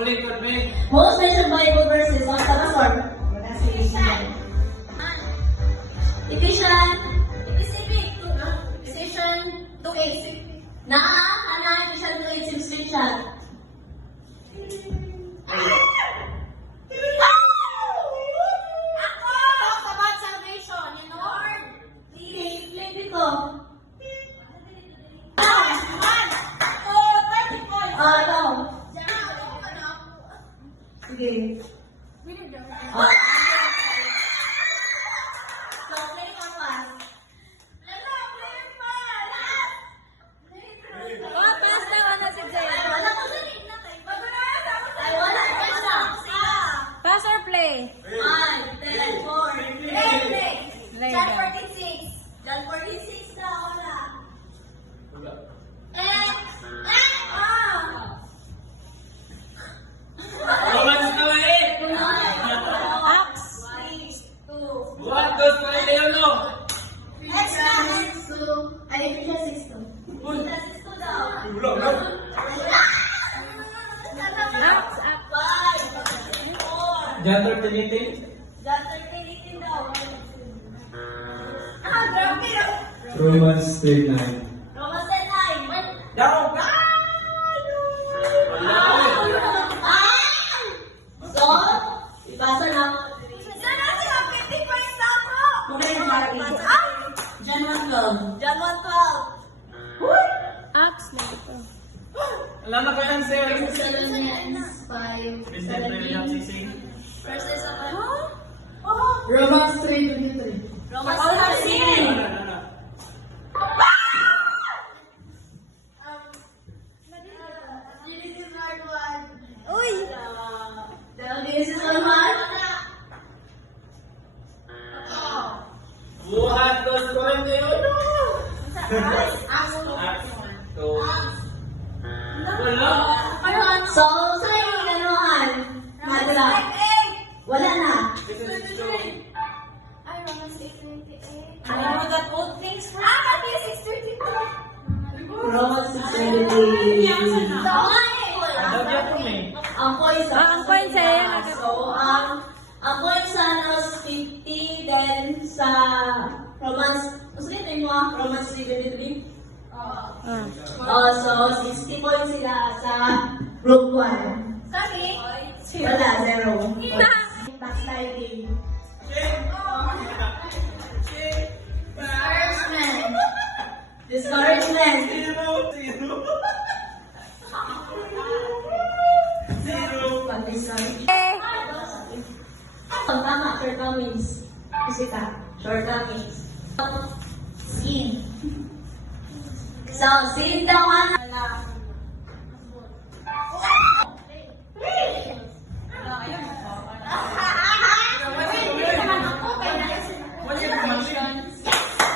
Most mentioned Bible verses on the Lord. Ephesians. Ephesians 2:8. Ephesians 2:8 subscription. Talks about salvation, you know? Explain dito. No. Sige. So, play or pass? Ay, wala. Pass or play? 1, 10, 4. Lay John down. 46. John 46 na, wala. Acts. 2. Ephesians 2. Ay, Ephesians 6 to. Ephesians 6 daw. Acts. 5, 4. John 13:18. John 13:18 daw. grabe. Romans 3:9. Romans 10:9. So, ibasa na. Sana siya, 50 points na ako. John 1:12. John 1:12. Acts na ito. Alam na ko yan, sir. Thessalonians 5:17. Verses of Romans 3:23. Romans 13. Genesis 1:1. Uy! This is all hard. Buhat ko sa Korintiyo. Wala. So, saan yung ganuhan? Madala. Wala na. Ay, Romans 8:28. I forgot all things. Matthew 6:32. Romans 6:23. Lagyan ko eh. Ang point sa Ang point sa iyo. So, ang point sa Romans 50, then sa Romans, usually mo Romans 3:23. So 60 points sila sa group 1. Sorry. Wala, 0. Backsliding. Discouragement. Pag-discourage. Ang tama, shortcomings. Fisika, shortcomings. Sin. So, sin daw ang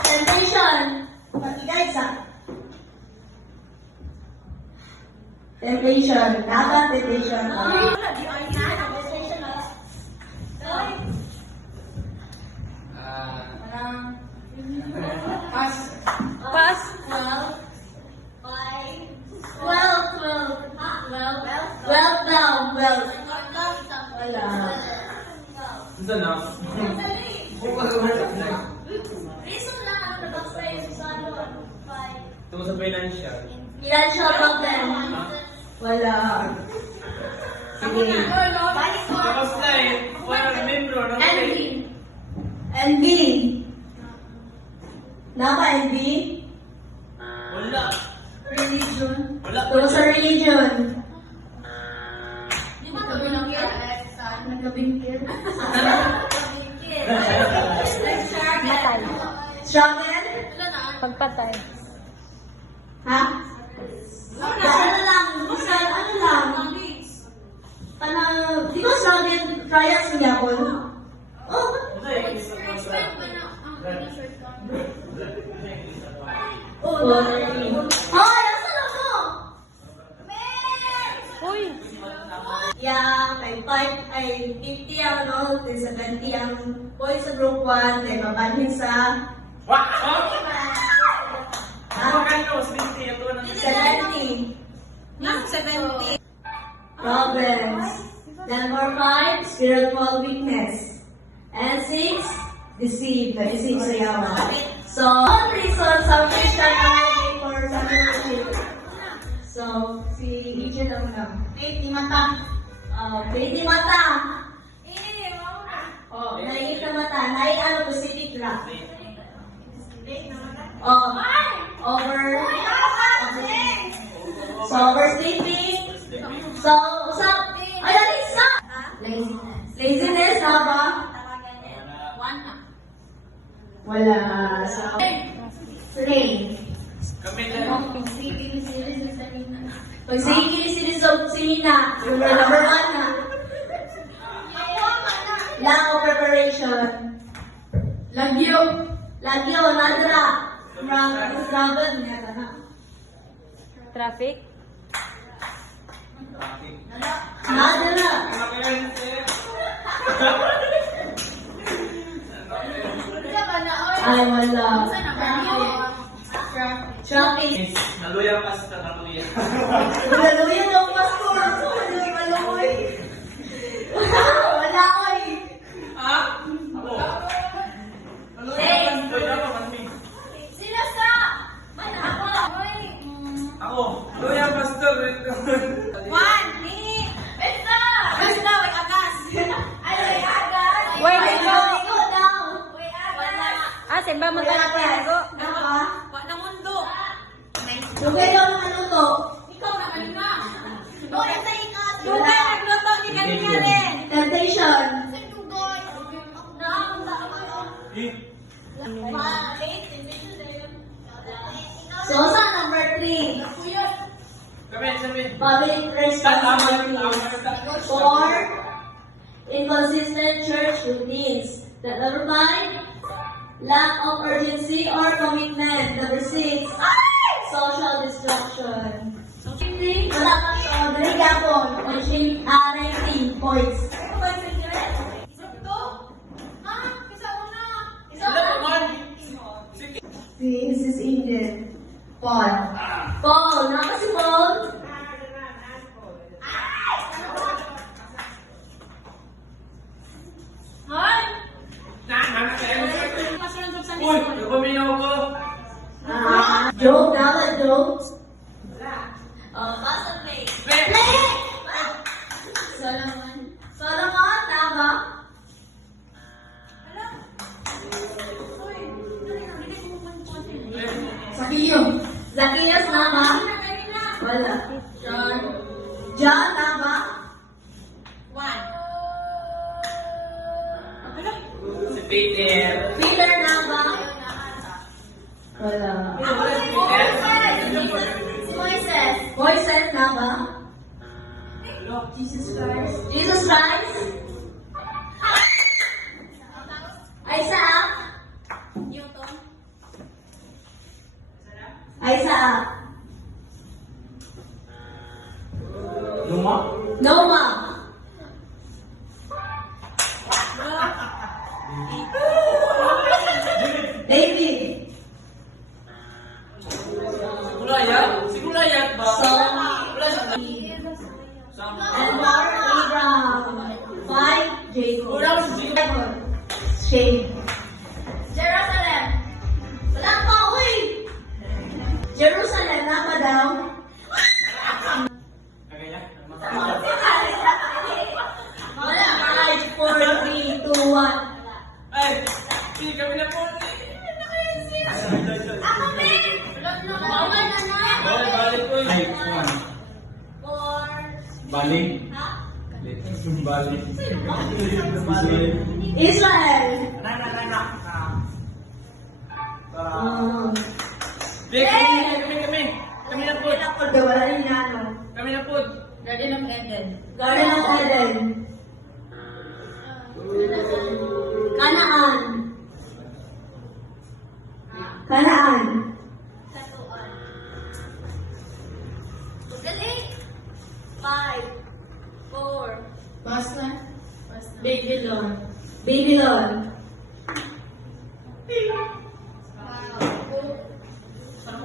temptation. Guys, temptation. Nada temptation. Pass. 12 daw. Wala. Isa na. Reason lang ang nag-backslide sa ano. Tungkol sa financial. Financial problem. Wala. Sige. Tapos na eh. Walang membro. Envy. Envy. Napa envy? Wala. Religion. Wala. Tungkol sa religion. Di ba ito bilang yan? Nagkabingkir. Matay. Struggle? Pagpatay. Ha? Ano lang? Basta ano lang? Di ba struggle trials niya po? Oh, Hoy, asan ako? Uy! Yeah, may 5 ay 50 ang no, then 70 ang points sa group 1, then mabanhin sa Ano ka nyo? 60. Ito na. 70. 70. Problems. Number 5, spiritual weakness. And 6, deceit. Deceit sa yawa. So, one reason sa Christian community for discipleship. So, si Egypt ang lang. Faith ni mata. Pwede mata. Oh, naingit na mata. Naing ano, specific lang. Oh, so, oversleeping. So, usap. Ay, dali, stop. Laziness, na ba? Wala. So, play. Kami lang. Pag sige sinina, yung number 1 na. Lack of preparation. Lagyo. Lagyo, nadra. Travel niya na. Traffic. Nadra. Ay, wala. Traffic. Naluya pa sa naluya. Maluya daw pasko. Maluya. Wala ko eh. Ha? Ako. Hey. Luya pa man mi. Sino sa? Ako. Ako. Luya pastor. Besta! Besta, way agas. Ay, way agas. Wait, go. Ikaw daw. Way agas. Ah, simba mo ka na go. Naka. Wa na mundo. Dugay daw ang ano to. Ikaw na kanina. Doon sa ikaw. Dugay nagluto ni kanina rin. Temptation. Dugay. Eh. So, sa number 3. Kami. Public responsibilities. 4. Inconsistent church routines. The number 5. Lack of urgency or commitment. Number 6. Social distraction. Wala ka siya. Dali gapon. 19 points. Sila pa man. This is Indian. Paul. Paul. Naka si Paul? Uy, napaminaw ko. Joke. Dapat joke. Pasok play. Play! Solomon. Solomon, tama? Sakilyo. Zacchaeus, tama? Wala. John. John, tama? Si Peter. Peter, tama? Wala. Moises. Moises, tama? Jesus Christ. Jesus Christ? Isaac? Isaac? Luma? Noah? David? Sigulayat ba? Solomon? Wala siya. And Mark, Abraham. 5, Jacob. 7, Shane. Jerusalem. Wala pa, uy! Jerusalem, napa daw? Kagaya? Wala, 5, 4, 3, 2, 1. Ay! Hindi kami na po. Balik ko eh. Ay, kuman. Balik. Balik. Israel. Nana. Kami na po. Wala rin na ano. Kami na po. Garden of Eden. Garden of Eden. Kanaan. Kanaan. Dali. 5, 4. Basta. Babylon. Babylon.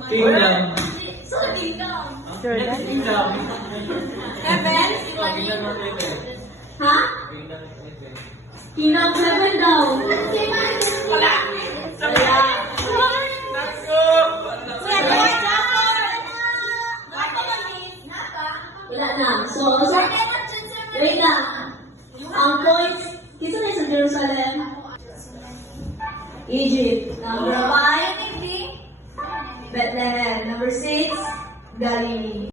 Kingdom. So, kingdom. Jordan. Seven. Ha? Kingdom of Heaven daw. Wala! Wala. Naku! Wala na. So, wait lang. Ang points, kisa na sa Jerusalem? Egypt. Number 5, Bethlehem. Number 6, Galilee.